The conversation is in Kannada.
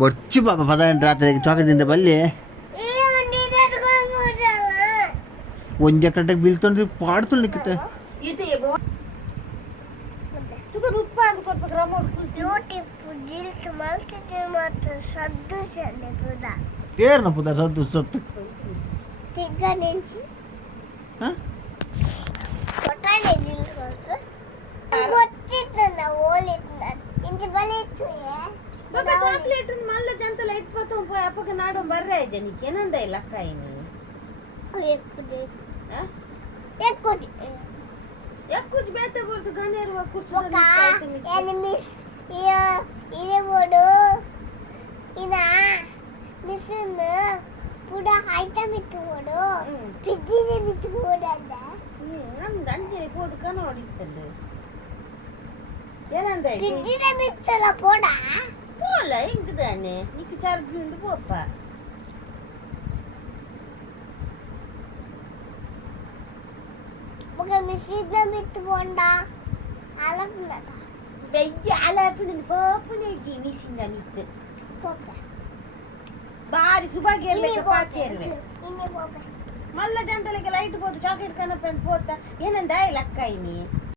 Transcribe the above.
బొచ్చు పాప 16 రాత్రికి చాక్లెట్ తింటే బల్లి ಒಂಜೆ ಕರೆಕ್ಟಾಗಿ ಬೀಳ್ತೊಂಡು ಪಾಡ್ತೊಳ್ಳಿ ನಿಕ್ಕಿತೆ ಏರ್ನ ಪುದ ಸದ್ದು ಸತ್ತು చాక్లెట్ మళ్ళీ జంత లైట్ పోతాం పోయి అప్పకి నాడు బర్రే జనికి ఏనందా లక్క ఎక్కువ బేత కొడుతు గనేరు ಕೂಡ ಐಟಮ್ ಇತ್ತು ನೋಡು ಪಿಜ್ಜಿನೇ ಬಿಟ್ಟು ಹೋಡಂದ ನಮ್ದು ಅಂಜಲಿ ಹೋದು ಕನ ಹೊಡಿತಲ್ಲ ಏನಂದ ಪಿಜ್ಜಿನೇ ಬಿತ್ತಲ್ಲ ಪೋಡ போல இங்குதானே நீக்கு சர்பி உண்டு போப்பா மக மிஸ்ஸித விட்டு போண்டா அலப்புனதா வெய்ய அலப்புனது போப்புனே ஜி மிஸ்ஸிந்த மித்து போப்ப ಬಾರಿ ಸುಭಾಗ್ಯರ್ಲೆಕ್ಕ ಪಾತಿರ್ವೆ ಇನ್ನೇ ಹೋಗ ಮಲ್ಲ ಜಂತಲೆಗೆ ಲೈಟ್ ಹೋದು ಚಾಕ್ಲೇಟ್ ಕನಪಂತ ಹೋತ ಏನಂದ ಲಕ್ಕ ಇನಿ